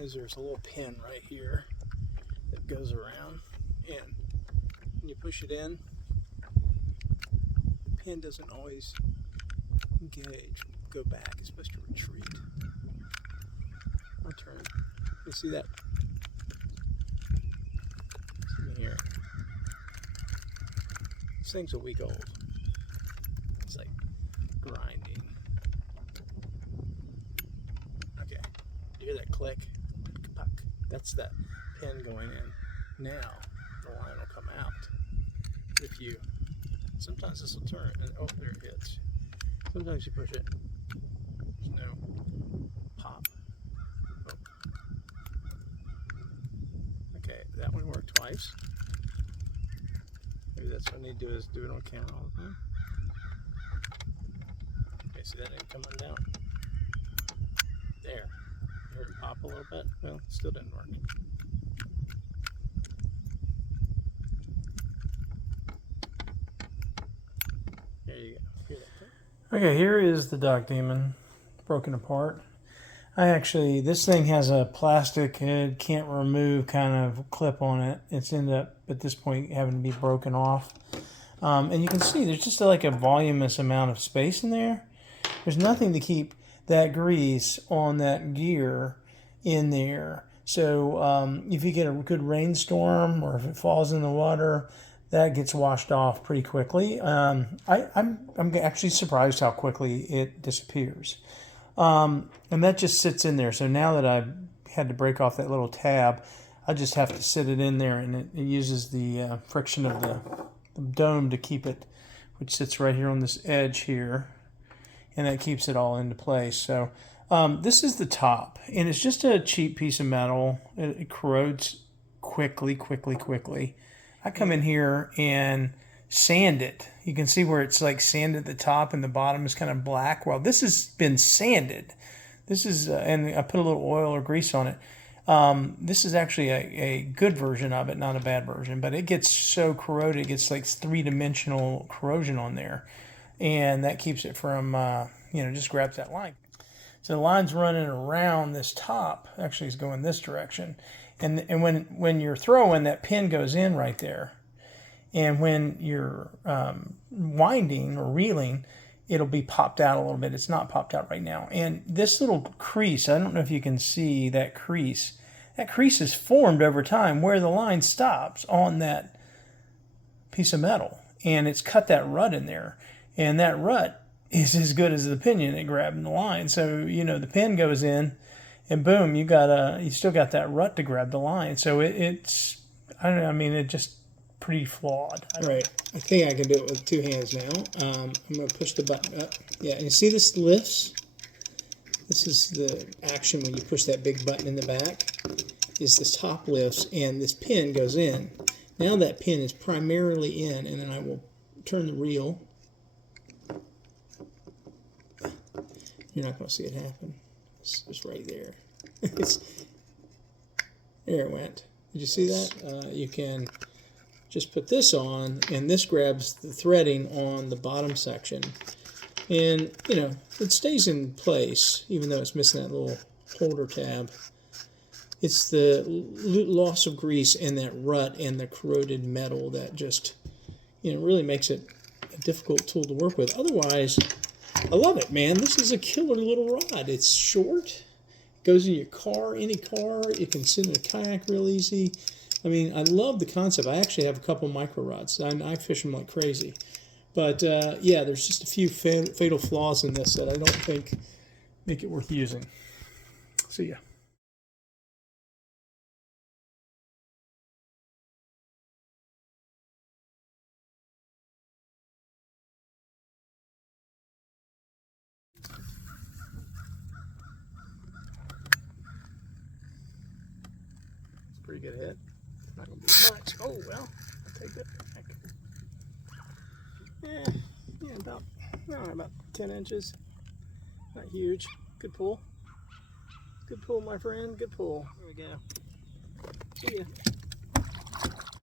one is there's a little pin right here that goes around, and when you push it in, the pin doesn't always engage, go back. It's supposed to retreat. I'll turn it. You see that? See here. This thing's a week old. It's like grinding. Okay, you hear that click? That's that pin going in. Now the line will come out. If you, sometimes this will turn, and oh, there it hits. Sometimes you push it, there's no pop. Oh. Okay, that one worked twice. Maybe that's what I need to do, is do it on camera all the time. Okay, see that ain't coming down. There. You heard it pop a little bit? Well, it still didn't work. There you go. Hear that? Okay, here is the Dock Demon broken apart. This thing has a plastic head, can't remove kind of clip on it. It's ended up at this point having to be broken off. And you can see there's just like a voluminous amount of space in there. There's nothing to keep that grease on that gear in there. So if you get a good rainstorm or if it falls in the water, that gets washed off pretty quickly. I'm actually surprised how quickly it disappears. And that just sits in there. So now that I've had to break off that little tab, I just have to sit it in there, and it uses the friction of the dome to keep it, which sits right here on this edge here, and that keeps it all into place. So this is the top, and it's just a cheap piece of metal. It corrodes quickly. I come in here and sand it. You can see where it's like sanded at the top and the bottom is kind of black. Well, this has been sanded. This is, and I put a little oil or grease on it. This is actually a good version of it, not a bad version, but it gets so corroded, it gets like three-dimensional corrosion on there. And that keeps it from, just grabs that line. So the line's running around this top, actually is going this direction. And when you're throwing, that pin goes in right there. And when you're winding or reeling, it'll be popped out a little bit. It's not popped out right now. And this little crease, I don't know if you can see that crease. That crease is formed over time where the line stops on that piece of metal. And it's cut that rut in there. And that rut is as good as the pinion it grabbed in the line. So, the pin goes in, and boom, you still got that rut to grab the line. So it's just pretty flawed. Right. I think I can do it with two hands now. I'm going to push the button up. Yeah, and you see this lifts? This is the action when you push that big button in the back. Is this top lifts and this pin goes in. Now that pin is primarily in, and then I will turn the reel. You're not going to see it happen. It's right there. There it went. Did you see that? You can just put this on, and this grabs the threading on the bottom section. And, it stays in place, even though it's missing that little holder tab. It's the loss of grease and that rut and the corroded metal that just, really makes it a difficult tool to work with. Otherwise, I love it, man. This is a killer little rod. It's short, goes in your car, any car. It can sit in a kayak real easy. I mean, I love the concept. I actually have a couple micro rods. I fish them like crazy. But, yeah, there's just a few fatal flaws in this that I don't think make it worth using. See ya. Pretty good hit. Not going to be much. Oh, well, I'll take that back. Yeah, about 10 inches. Not huge. Good pull. Good pull, my friend. Good pull. There we go. See ya.